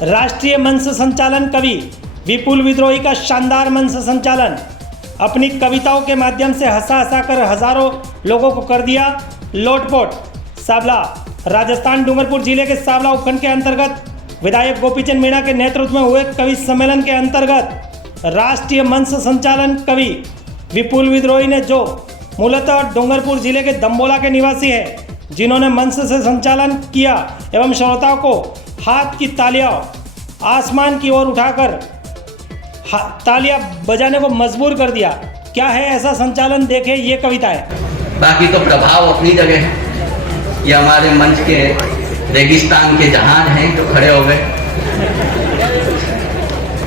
राष्ट्रीय मंच संचालन कवि विपुल विद्रोही का शानदार मंच संचालन। अपनी कविताओं के माध्यम से हंसा हंसा कर हजारों लोगों को कर दिया लोटपोट। सावला राजस्थान डूंगरपुर जिले के सावला उपखंड के अंतर्गत विधायक गोपीचंद मीणा के नेतृत्व में हुए कवि सम्मेलन के अंतर्गत राष्ट्रीय मंच संचालन कवि विपुल विद्रोही ने, जो मूलतः डूंगरपुर जिले के दम्बोला के निवासी है, जिन्होंने मंच से संचालन किया एवं श्रोताओं को हाथ की तालियां आसमान की ओर उठाकर तालियां बजाने को मजबूर कर दिया। क्या है ऐसा संचालन, देखे ये कविता है। बाकी तो प्रभाव अपनी जगह है। ये हमारे मंच के रेगिस्तान के जहान हैं जो खड़े हो गए।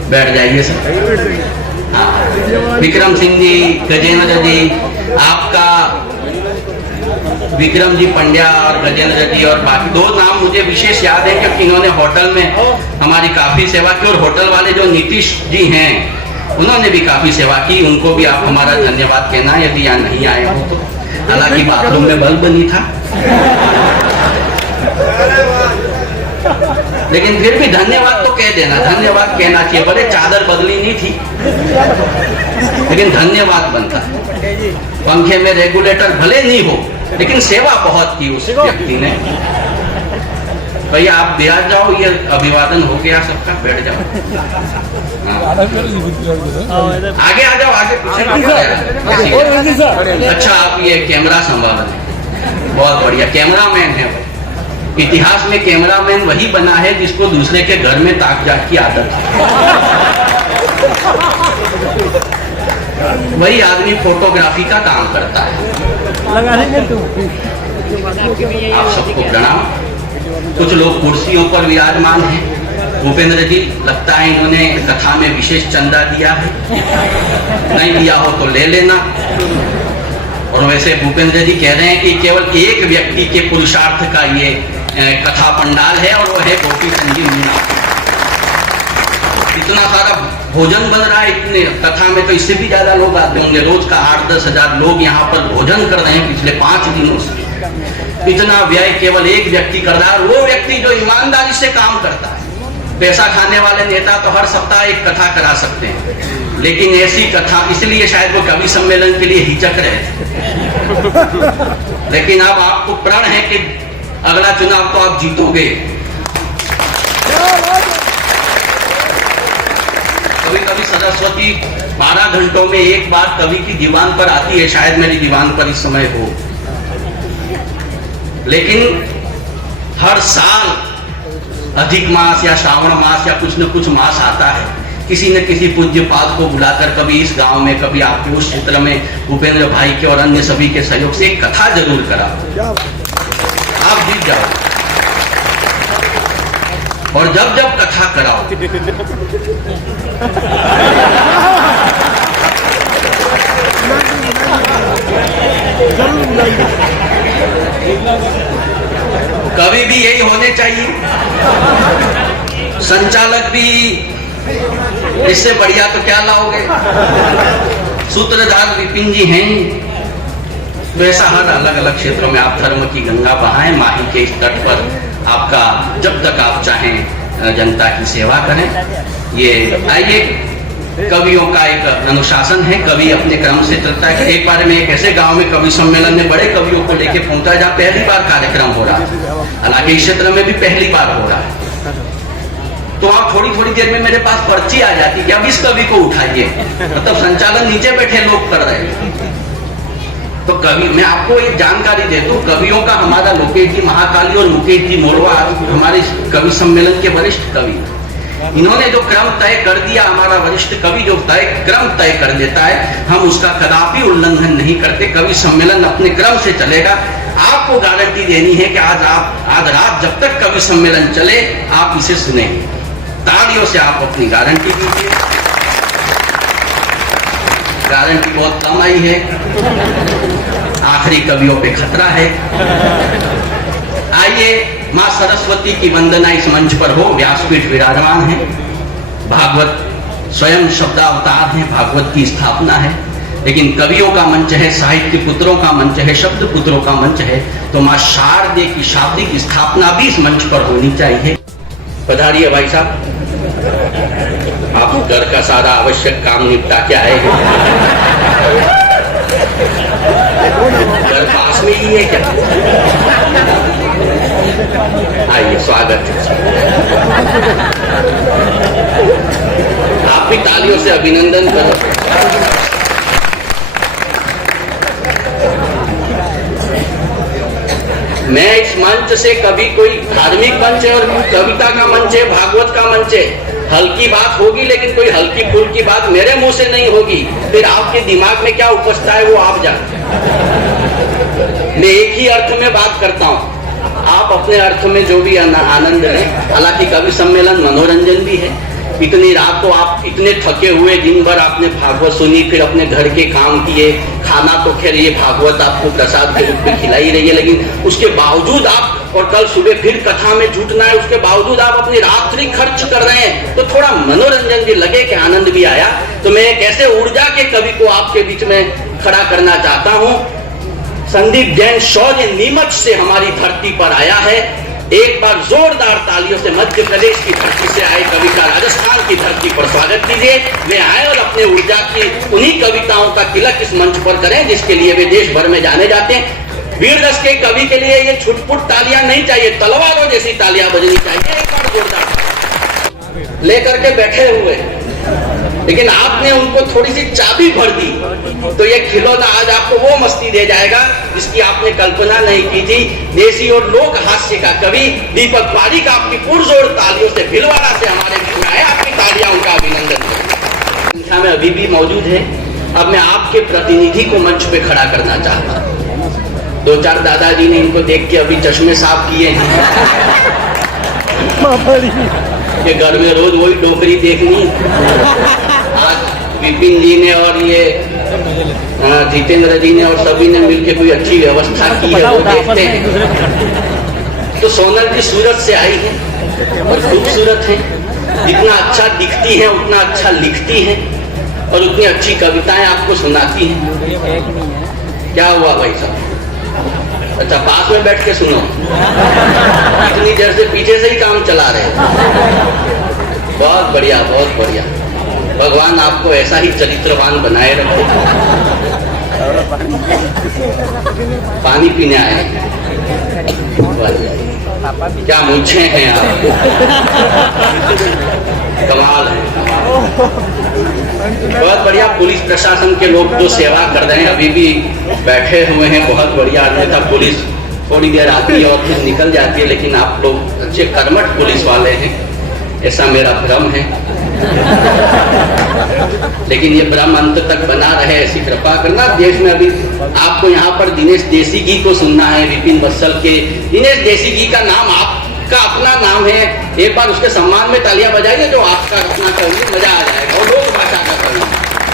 बैठ जाइए सर। हाँ, विक्रम सिंह जी, गजेंद्र जी, आपका विक्रम जी पंड्या और गजेंद्र जी और बाकी दो नाम मुझे विशेष याद है क्योंकि इन्होंने होटल में हमारी काफी सेवा की। और होटल वाले जो नीतीश जी हैं उन्होंने भी काफी सेवा की। उनको भी आप हमारा धन्यवाद कहना यदि यहाँ नहीं आए हो तो। हालांकि बाथरूम में बल्ब नहीं था, लेकिन फिर भी धन्यवाद तो कह देना, धन्यवाद कहना चाहिए। भले चादर बदली नहीं थी लेकिन धन्यवाद बनता है। पंखे में रेगुलेटर भले नहीं हो लेकिन सेवा बहुत की उस व्यक्ति ने। भैया आप ब्याज जाओ, ये अभिवादन हो गया सबका, बैठ जाओ। आगे आ जाओ, आगे पीछे। अच्छा, आप ये कैमरा संभाल रहे, बहुत बढ़िया। कैमरामैन है वो। इतिहास में कैमरामैन वही बना है जिसको दूसरे के घर में ताक झाक की आदत है। वही आदमी फोटोग्राफी का काम करता है। आप सबको प्रणाम। कुछ लोग कुर्सियों पर विराजमान हैं। भूपेंद्र जी, लगता है इन्होंने कथा में विशेष चंदा दिया है, नहीं दिया हो तो ले लेना। और वैसे भूपेंद्र जी कह रहे हैं कि केवल एक व्यक्ति के पुरुषार्थ का ये कथा पंडाल है और वो है गोपीचंद जी मीणा। इतना सारा भोजन बन रहा है इतने कथा में, तो इससे भी ज्यादा लोग आते होंगे। रोज का 8-10 हजार लोग यहाँ पर भोजन कर रहे हैं पिछले 5 दिनों से। इतना व्यय केवल एक व्यक्ति कर रहा है, और वो व्यक्ति जो ईमानदारी से काम करता है। पैसा खाने वाले नेता तो हर सप्ताह एक कथा करा सकते हैं, लेकिन ऐसी कथा, इसलिए शायद वो कवि सम्मेलन के लिए हिचक रहे थे। लेकिन अब आपको प्रण है कि अगला चुनाव तो आप जीतोगे। कभी कभी सरस्वती 12 घंटों में एक बार कवि की दीवान पर आती है, शायद मेरी दीवान पर इस समय हो। लेकिन हर साल अधिक मास या श्रावण मास या कुछ न कुछ मास आता है, किसी न किसी पूज्यपाद को बुलाकर, कभी इस गांव में, कभी आपके उस क्षेत्र में भूपेंद्र भाई के और अन्य सभी के सहयोग से एक कथा जरूर कराओ, आप जीत जाओ। और जब जब कथा कराओ कवि भी यही होने चाहिए, संचालक भी। इससे बढ़िया तो क्या लाओगे। सूत्रधार विपिन जी हैं, वैसा हर अलग अलग क्षेत्रों में आप धर्म की गंगा बहाएं। माही के इस तट पर आपका जब तक आप चाहें जनता की सेवा करें। ये आइए, कवियों का एक अनुशासन है, कवि अपने क्रम से चलता है। एक बार में एक ऐसे गांव में कवि सम्मेलन में बड़े कवियों को लेके पहुंचा जहाँ पहली बार कार्यक्रम हो रहा है। हालांकि इस क्षेत्र में भी पहली बार हो रहा है, तो आप थोड़ी थोड़ी देर में मेरे पास पर्ची आ जाती कि अब इस कवि को उठाइए। मतलब संचालन नीचे बैठे लोग कर रहे हैं। तो कवि, मैं आपको एक जानकारी दे दूं, कवियों का हमारा लोकेश जी महाकाली और मुकेश जी मोरवा हमारे कवि सम्मेलन के वरिष्ठ कवि, इन्होंने जो क्रम तय कर दिया, हमारा वरिष्ठ कवि जो क्रम तय कर देता है, हम उसका कदापि उल्लंघन नहीं करते। कवि सम्मेलन अपने क्रम से चलेगा। आपको गारंटी देनी है कि आज रात जब तक कवि सम्मेलन चले आप इसे सुनेंगे। तालियों से आप अपनी गारंटी दीजिए। गारंटी बहुत कम आई है, आखिरी कवियों पे खतरा है। आइए, माँ सरस्वती की वंदना इस मंच पर हो। व्यासपीठ विराजमान है, भागवत स्वयं शब्दावतार है, भागवत की स्थापना है। लेकिन कवियों का मंच है, साहित्य पुत्रों का मंच है, शब्द पुत्रों का मंच है, तो माँ शारदे की शाब्दिक स्थापना भी इस मंच पर होनी चाहिए। पधारिए भाई साहब, आप घर का सारा आवश्यक काम निपटा के आए हैं। घर पास में ही है क्या? आइए, स्वागत है। आप भी तालियों से अभिनंदन करो। मैं इस मंच से कभी कोई धार्मिक मंच है और कविता का मंच है, भागवत का मंच है, हल्की बात होगी लेकिन कोई हल्की फुल्की बात मेरे मुंह से नहीं होगी। फिर आपके दिमाग में क्या उपजता है वो आप जानते हैं। मैं एक ही अर्थ में बात करता हूँ, आप अपने अर्थ में जो भी आनंद लें। हालांकि कवि सम्मेलन मनोरंजन भी है। इतनी रात को आप इतने थके हुए, दिन भर आपने भागवत सुनी, फिर अपने घर के काम किए, खाना तो खैर ये भागवत आपको प्रसाद के रूप में खिलाई रही है, लेकिन उसके बावजूद आप, और कल सुबह फिर कथा में जुटना है, उसके बावजूद आप अपनी रात्रि खर्च कर रहे हैं, तो थोड़ा मनोरंजन भी लगे कि आनंद भी आया। तो मैं एक ऐसे ऊर्जा के कवि को आपके बीच में खड़ा करना चाहता हूँ। संदीप जैन शौर्य नीमच से हमारी धरती पर आया है। एक बार जोरदार तालियों से मध्य प्रदेश की धरती से आए कवि का राजस्थान की धरती पर स्वागत कीजिए। वे आए और अपने ऊर्जा की उन्हीं कविताओं का तिलक इस मंच पर करें जिसके लिए वे देश भर में जाने जाते हैं। वीर रस के कवि के लिए ये छुटपुट तालियां नहीं चाहिए, तलवारों जैसी तालियां बजनी चाहिए। एक बार जोरदार लेकर के बैठे हुए, लेकिन आपने उनको थोड़ी सी चाबी भर दी तो ये खिलौना आज आपको वो मस्ती दे जाएगा जिसकी आपने कल्पना नहीं की थी। देसी और लोक हास्य का कवि दीपक पारिक आपकी पुरजोर तालियों से भिलवाड़ा से हमारे बीच में आए। आपकी तालियां उनका अभिनंदन करें। संख्या में अभी भी मौजूद है। अब मैं आपके प्रतिनिधि को मंच पे खड़ा करना चाहता हूँ। 2-4 दादाजी ने इनको देख के अभी चश्मे साफ किए हैं कि घर में रोज वही डोकरी देखनी। आज विपिन जी ने और ये जितेंद्र जी ने और सभी ने मिलकर कोई अच्छी व्यवस्था की है, वो देखते हैं। तो सोनल जी सूरत से आई है और खूबसूरत है। जितना अच्छा दिखती है उतना अच्छा लिखती है और उतनी अच्छी कविताएं आपको सुनाती हैं। क्या हुआ भाई साहब? अच्छा, पास में बैठ के सुनो। इतनी देर से पीछे से ही काम चला रहे। बहुत बढ़िया, बहुत बढ़िया। भगवान आपको ऐसा ही चरित्रवान बनाए रखे। पानी पीने आए, क्या मूछे हैं आप, कमाल है। बहुत बढ़िया। पुलिस प्रशासन के लोग जो सेवा कर रहे हैं अभी भी बैठे हुए हैं, बहुत बढ़िया। अन्यथा पुलिस थोड़ी देर आती है और फिर निकल जाती है, लेकिन आप लोग अच्छे कर्मठ पुलिस वाले हैं, ऐसा मेरा भ्रम है। लेकिन ये भ्रम अंत तक बना रहे, ऐसी कृपा करना। देश में अभी आपको यहाँ पर दिनेश देसीगी को सुनना है, विपिन बत्सल के। दिनेश देसीगी का नाम आपका अपना नाम है, एक बार उसके सम्मान में तालियां बजाइए जो आपका अपना कविए, मजा आ जाएगा। और लोक भाषा का कवि,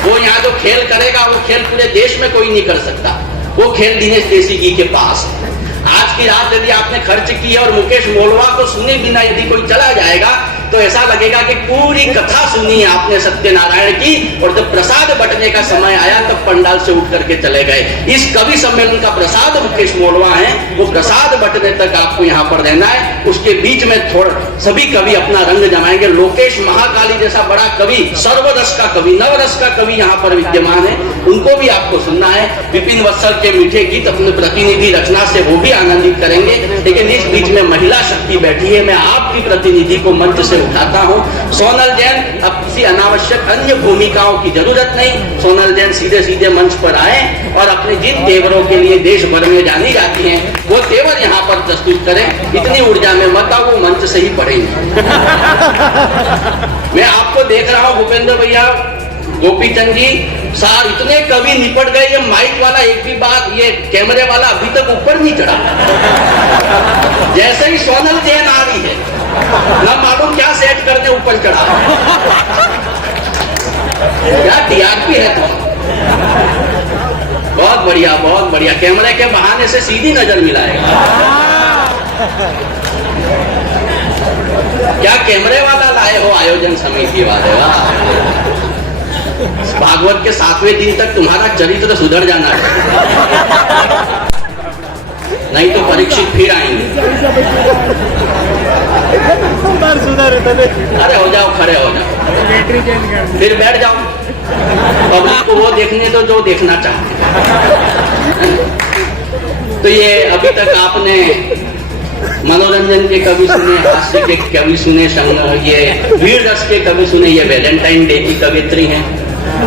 वो यहाँ जो खेल करेगा वो खेल पूरे देश में कोई नहीं कर सकता। वो खेल दिनेश देसीगी के पास है। आज की रात यदि आपने खर्च की है और मुकेश मोड़वा को सुने बिना यदि कोई चला जाएगा तो ऐसा लगेगा कि पूरी कथा सुनी है आपने सत्यनारायण की, और जब प्रसाद बंटने का समय आया तब पंडाल से उठ करके चले गए। इस कवि सम्मेलन का प्रसाद मुकेश मोड़वा है, वो प्रसाद बंटने तक आपको यहाँ पर रहना है। उसके बीच में थोड़ा सभी कवि अपना रंग जमाएंगे। लोकेश महाकाली जैसा बड़ा कवि, सर्वरस का कवि, नवरस का कवि यहाँ पर विद्यमान है, उनको भी आपको सुनना है। विपिन वत्सल के मीठे गीत अपने प्रतिनिधि रचना से वो भी आनंदित करेंगे। लेकिन इस बीच में महिला शक्ति बैठी है, मैं आपकी प्रतिनिधि को मंच से उठाता हूं। सोनल जैन, अब किसी अनावश्यक अन्य भूमिकाओं की जरूरत नहीं। सोनल जैन सीधे सीधे मंच पर आए और अपने जिन तेवरों के लिए देश भर में जानी जाती हैं वो तेवर यहाँ पर प्रस्तुत करें। इतनी ऊर्जा में मत आओ, वो मंच से ही पढ़ेंगे। मैं आपको देख रहा हूँ भूपेंद्र भैया, गोपीचंद जी, सार इतने कवि निपट गए। ये माइक वाला एक भी बात, ये कैमरे वाला अभी तक ऊपर नहीं चढ़ा। जैसे ही सोनल जैन आ रही है ना मालूम क्या सेट करके ऊपर चढ़ा। क्या टीआरपी है तो। बहुत बढ़िया, बहुत बढ़िया। कैमरे के बहाने से सीधी नजर मिलाएगा। क्या कैमरे वाला लाए हो आयोजन समिति वाले? भागवत के 7वें दिन तक तुम्हारा चरित्र सुधर जाना है, नहीं तो परीक्षित फिर आएंगे। अरे हो जाओ, खड़े हो जाओ, फिर बैठ जाओ। पब्लिक को वो देखने दो जो देखना चाहते हैं। तो ये अभी तक आपने मनोरंजन के कवि सुने, हास्य के कवि सुने, ये वीर रस के कवि सुने, ये वैलेंटाइन डे की कवित्री हैं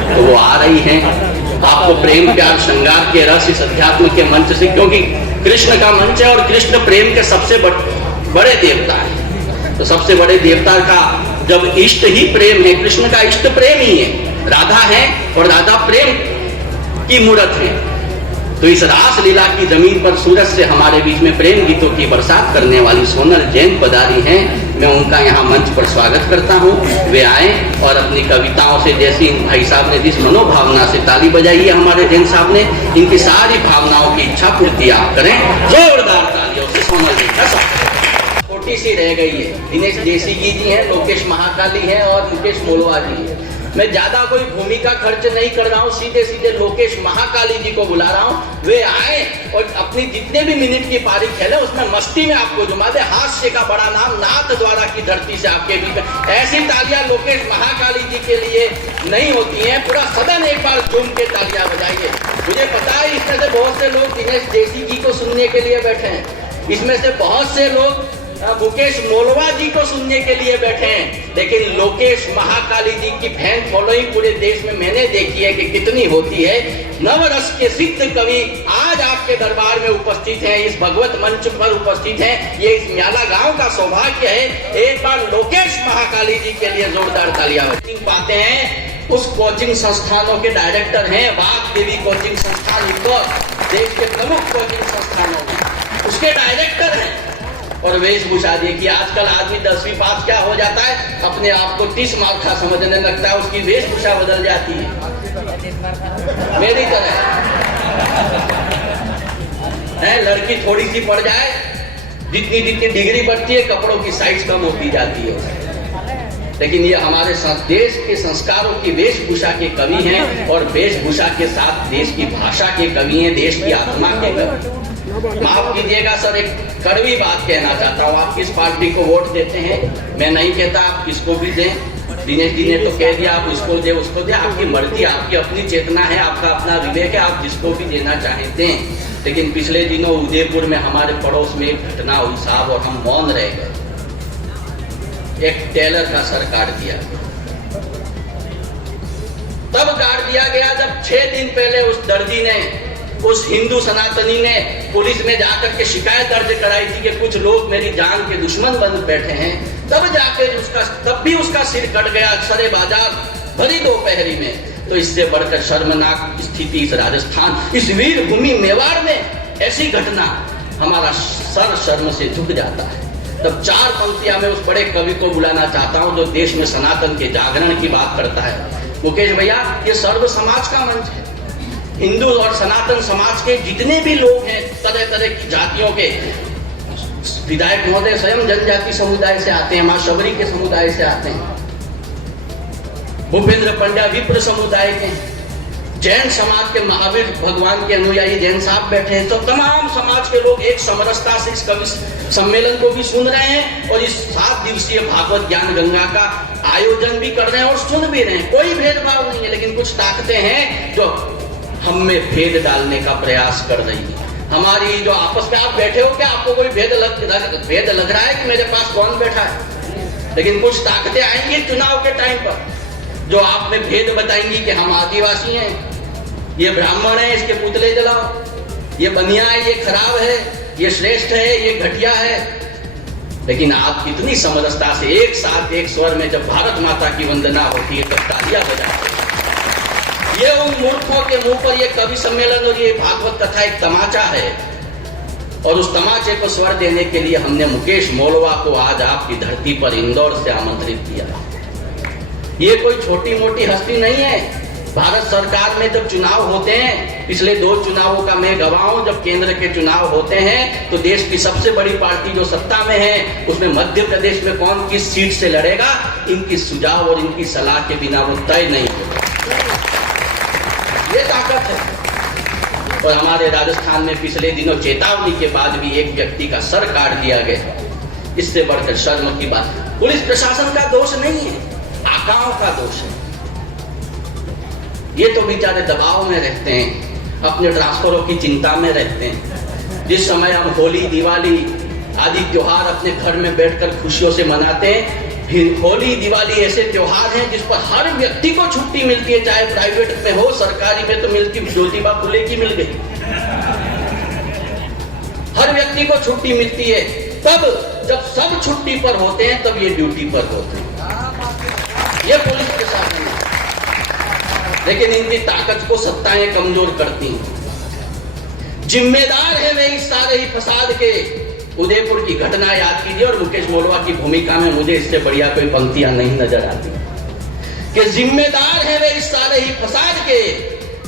तो वो आ रही हैं आपको प्रेम प्यार श्रृंगार के रस इस अध्यात्म के मंच से, क्योंकि कृष्ण का मंच है और कृष्ण प्रेम के सबसे बड़े देवता है। तो सबसे बड़े देवता का जब इष्ट ही प्रेम है, कृष्ण का इष्ट प्रेम ही है, राधा है और राधा प्रेम की मूर्त है। तो इस रास लीला की जमीन पर सूरज से हमारे बीच में प्रेम गीतों की बरसात करने वाली सोनल जैन पधारी हैं। मैं उनका यहाँ मंच पर स्वागत करता हूँ। वे आए और अपनी कविताओं से, जैसी भाई साहब ने जिस मनोभावना से ताली बजाई है हमारे जैन साहब ने, इनकी सारी भावनाओं की इच्छा पूर्ति आप करें। जोरदार तालियों से सोनल जी का स्वागत। छोटी सी रह गई है, दिनेश देसी जी हैं, लोकेश महाकाली हैं और मुकेश मोलवा जी हैं। मैं ज्यादा कोई भूमिका खर्च नहीं कर रहा हूँ, सीधे सीधे लोकेश महाकाली जी को बुला रहा हूँ। वे आए और अपनी जितने भी मिनट की पारी खेले उसमें मस्ती में आपको जुमा दे। हास्य का बड़ा नाम नाथ द्वारा की धरती से आपके बीच में ऐसी तालियां लोकेश महाकाली जी के लिए नहीं होती हैं। पूरा सदन एक बार झूम के तालियां बजाइए। मुझे पता है इसमें से बहुत से लोग दिनेश देसी जी को सुनने के लिए बैठे हैं, इसमें से बहुत से लोग मुकेश मोलवा जी को सुनने के लिए बैठे हैं, लेकिन लोकेश महाकाली जी की फैन फॉलोइंग पूरे देश में मैंने देखी है कि कितनी होती है। नवरस के सिद्ध कवि आज आपके दरबार में उपस्थित हैं, इस भगवत मंच पर उपस्थित हैं। ये इस म्याला गांव का सौभाग्य है। एक बार लोकेश महाकाली जी के लिए जोरदार तालियां पाते हैं। उस कोचिंग संस्थानों के डायरेक्टर हैं, वाग देवी कोचिंग संस्थान इंदौर, देश के प्रमुख कोचिंग संस्थानों में उसके डायरेक्टर हैं। और वेशभूषा देखिए, आजकल आदमी 10वीं पास क्या हो जाता है, अपने आप को 30 मार्का समझने लगता है, उसकी वेशभूषा बदल जाती है। मेरी तरह है, लड़की थोड़ी सी पड़ जाए, जितनी जितनी डिग्री बढ़ती है कपड़ों की साइज कम होती जाती है। लेकिन ये हमारे देश के संस्कारों की वेशभूषा के कवि हैं और वेशभूषा के साथ देश की भाषा के कवि हैं, देश की आत्मा के कवि। माफ कीजिएगा सर, एक कड़वी बात कहना चाहता हूँ। आप किस पार्टी को वोट देते हैं मैं नहीं कहता, आप किसको भी दें। दिनेश जी ने तो कह दिया आप इसको दे उसको दे, आपकी मर्जी, आपकी अपनी चेतना है, आपका अपना विवेक है, आप जिसको भी देना चाहें दें। लेकिन पिछले दिनों उदयपुर में हमारे पड़ोस में एक घटना हुई साहब, और हम मौन रह गए। एक टेलर का सर काट दिया। तब काट दिया गया जब 6 दिन पहले उस दर्जी ने, उस हिंदू सनातनी ने पुलिस में जाकर के शिकायत दर्ज कराई थी कि कुछ लोग मेरी जान के दुश्मन बन बैठे हैं। तब जाकर तब भी उसका सिर कट गया सरे बाजार भरी दोपहरी में। तो इससे बढ़कर शर्मनाक स्थिति इस राजस्थान, इस वीर भूमि मेवाड़ में ऐसी घटना, हमारा सर शर्म से झुक जाता है। तब 4 पंक्तियां मैं उस बड़े कवि को बुलाना चाहता हूं जो देश में सनातन के जागरण की बात करता है। मुकेश भैया, ये सर्व समाज का मंच है। हिंदू और सनातन समाज के जितने भी लोग हैं, तरह तरह की जातियों के, विधायक महोदय स्वयं जनजाति समुदाय से आते हैं, मां शबरी के समुदाय से आते हैं, भूपेंद्र पंड्या विप्र समुदाय के, जैन समाज के महावीर भगवान के अनुयायी जैन साहब बैठे हैं। तो तमाम समाज के लोग एक समरसता से इस कवि सम्मेलन को भी सुन रहे हैं और इस 7 दिवसीय भागवत ज्ञान गंगा का आयोजन भी कर रहे हैं और सुन भी रहे हैं। कोई भेदभाव नहीं है, लेकिन कुछ ताकतें हैं जो हम में भेद डालने का प्रयास कर रही है। हमारी जो आपस में आप बैठे हो, क्या आपको कोई भेद लग रहा है कि मेरे पास कौन बैठा है? लेकिन कुछ ताकतें आएंगी चुनाव के टाइम पर जो आप में भेद बताएंगी कि हम आदिवासी हैं, ये ब्राह्मण है, इसके पुतले जलाओ, ये बनिया है, ये खराब है, ये श्रेष्ठ है, ये घटिया है। लेकिन आप कितनी समरसता से एक साथ एक स्वर में जब भारत माता की वंदना होती है तब तालियां बजाते हैं। ये उन मूर्खों के मुंह पर ये कवि सम्मेलन और ये भागवत कथा एक तमाचा है, और उस तमाचे को स्वर देने के लिए हमने मुकेश मोलवा को आज आपकी धरती पर इंदौर से आमंत्रित किया। ये कोई छोटी मोटी हस्ती नहीं है। भारत सरकार में जब चुनाव होते हैं, पिछले 2 चुनावों का मैं गवाह हूं, जब केंद्र के चुनाव होते हैं तो देश की सबसे बड़ी पार्टी जो सत्ता में है, उसमें मध्य प्रदेश में कौन किस सीट से लड़ेगा, इनकी सुझाव और इनकी सलाह के बिना वो तय नहीं होगा। ये ताकत है। और हमारे राजस्थान में पिछले दिनों चेतावनी के बाद भी एक व्यक्ति का सर काट दिया गया। इससे बढ़कर शर्म की बात। पुलिस प्रशासन का दोष नहीं है, आकाओं का दोष है। ये तो बेचारे दबाव में रहते हैं, अपने ट्रांसफरों की चिंता में रहते हैं। जिस समय हम होली, दिवाली आदि त्योहार अपने घर में बैठकर खुशियों से मनाते हैं, होली दिवाली ऐसे त्योहार हैं जिस पर हर व्यक्ति को छुट्टी मिलती है, चाहे प्राइवेट में हो, सरकारी में तो मिलती, ज्योतिबा फुले की मिल गई, हर व्यक्ति को छुट्टी मिलती है। तब जब सब छुट्टी पर होते हैं तब ये ड्यूटी पर होते हैं, ये पुलिस प्रशासन है। लेकिन इनकी ताकत को सत्ताएं कमजोर करती हैं। जिम्मेदार है वे इस सारे ही फसाद के। उदयपुर की घटना याद कीजिए और मुकेश मोरवा की भूमिका में मुझे इससे बढ़िया कोई पंक्तियां नहीं नजर आती कि जिम्मेदार है वे इस सारे ही फसाद के,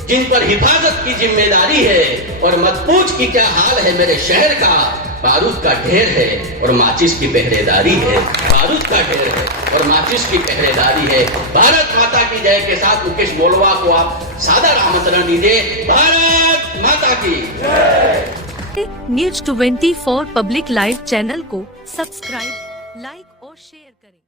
जिन पर हिफाजत की जिम्मेदारी है, और मत पूछ कि क्या हाल है मेरे शहर का, बारूद का ढेर है और माचिस की पहरेदारी है, बारूद का ढेर है और माचिस की पहरेदारी है। भारत माता की जय के साथ मुकेश मोरवा को आप सादर आमंत्रण दीजिए। भारत माता की जय। न्यूज 24 पब्लिक लाइव चैनल को सब्सक्राइब, लाइक और शेयर करें।